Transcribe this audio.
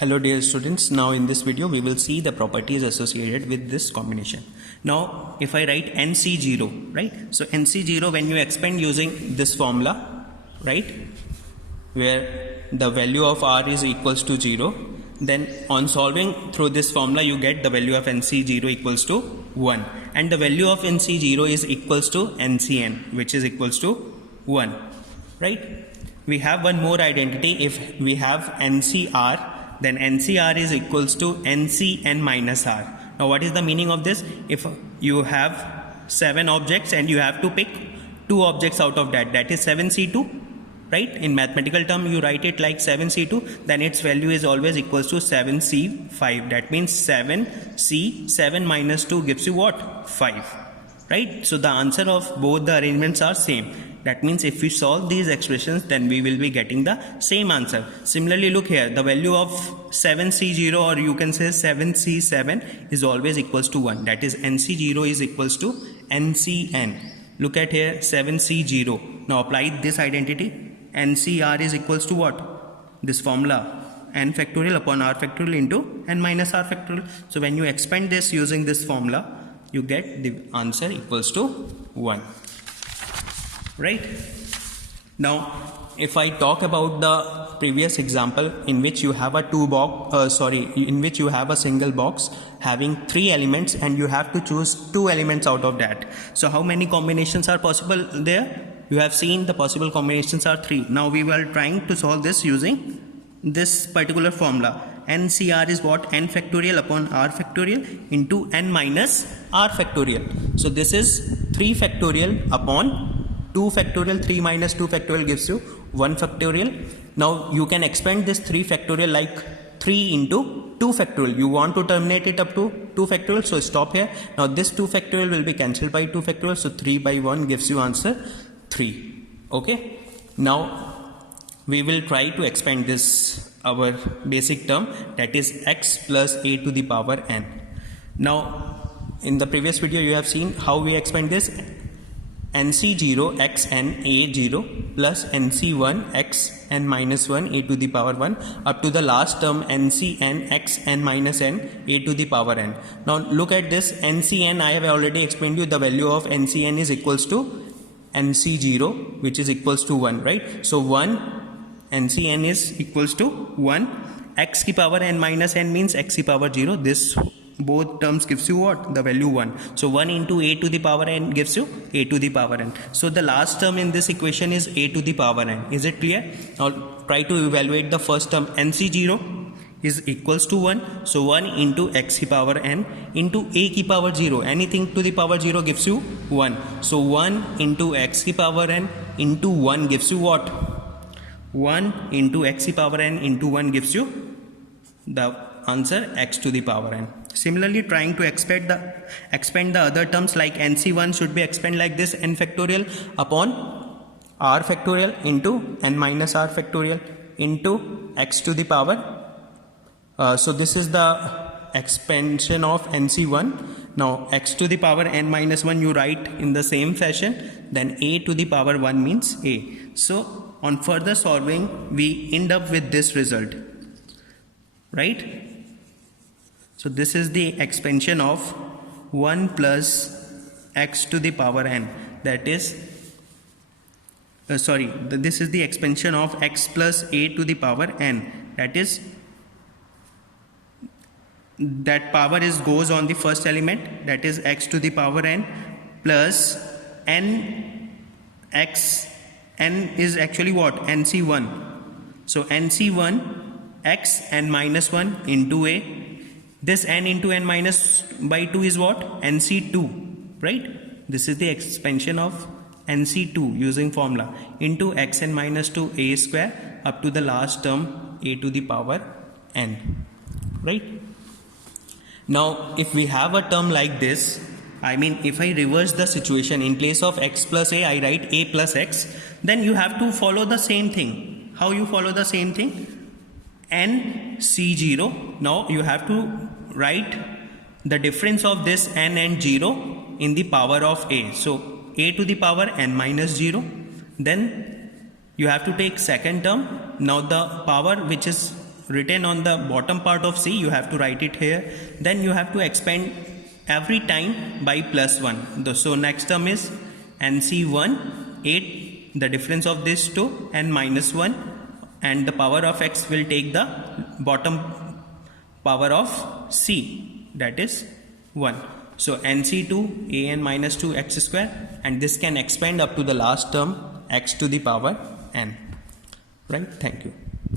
Hello dear students, now in this video we will see the properties associated with this combination. Now if I write NC0, right? So NC0, when you expand using this formula, right, where the value of R is equals to 0, then on solving through this formula you get the value of NC0 equals to 1, and the value of NC0 is equals to NCN, which is equals to 1, right? We have one more identity. If we have NCR, then NCR is equals to NCN minus R. Now what is the meaning of this? If you have 7 objects and you have to pick 2 objects out of that, that is 7C2, right? In mathematical term you write it like 7C2, then its value is always equals to 7C5. That means 7C, 7 minus 2 gives you what? 5, right? So the answer of both the arrangements are same. That means if we solve these expressions, then we will be getting the same answer. Similarly, look here, the value of 7C0, or you can say 7C7, is always equals to 1. That is NC0 is equals to NCN. Look at here, 7C0. Now apply this identity. NCR is equals to what? This formula, n factorial upon r factorial into n minus r factorial. So when you expand this using this formula, you get the answer equals to 1. Right? Now if I talk about the previous example in which you have a in which you have a single box having 3 elements and you have to choose 2 elements out of that. So how many combinations are possible there? You have seen the possible combinations are 3. Now we were trying to solve this using this particular formula. NCR is what? N factorial upon r factorial into n minus r factorial. So this is 3 factorial upon 2 factorial. 3 minus 2 factorial gives you 1 factorial. Now you can expand this 3 factorial like 3 into 2 factorial. You want to terminate it up to 2 factorial, so stop here. Now this 2 factorial will be cancelled by 2 factorial, so 3 by 1 gives you answer 3. Okay. Now we will try to expand this our basic term, that is x plus a to the power n. Now in the previous video you have seen how we expand this. NC0 xn a0 plus NC1 xn minus 1 a to the power 1 up to the last term NCN xn minus n a to the power n. Now look at this NCN. I have already explained you the value of NCN is equals to NC0, which is equals to 1, right? So 1 NCN is equals to 1. X ki power n minus n means x ki power 0. This both terms gives you what? The value 1. So 1 into a to the power n gives you a to the power n. So the last term in this equation is a to the power n. Is it clear? Now try to evaluate the first term. NC0 is equals to 1. So 1 into x ki power n into a ki power 0. Anything to the power 0 gives you 1. So 1 into x ki power n into 1 gives you what? 1 into x ki power n into 1 gives you the answer x to the power n. Similarly, trying to expand the other terms like NC1 should be expanded like this, n factorial upon r factorial into n minus r factorial into x to the power. So this is the expansion of NC1. Now x to the power n minus 1 you write in the same fashion, then a to the power 1 means a. So on further solving we end up with this result, right? So this is the expansion of 1 plus x to the power n, that is this is the expansion of x plus a to the power n, that is that power goes on the first element, that is x to the power n plus n. X n is actually what? NC1. So NC1 x n minus 1 into a. This n into n minus by 2 is what? NC2, right? This is the expansion of NC2 using formula into xn minus 2 a square up to the last term a to the power n, right? Now if we have a term like this, I mean if I reverse the situation, in place of x plus a I write a plus x, then you have to follow the same thing. How you follow the same thing? NC0. Now you have to write the difference of this n and 0 in the power of a. So a to the power n minus 0. Then you have to take second term. Now the power which is written on the bottom part of C, you have to write it here. Then you have to expand every time by +1. So next term is NC1, 8, the difference of these two, and -1, and the power of x will take the bottom power of C, that is 1. So NC2 an minus 2 x square, and this can expand up to the last term x to the power n. Right? Thank you.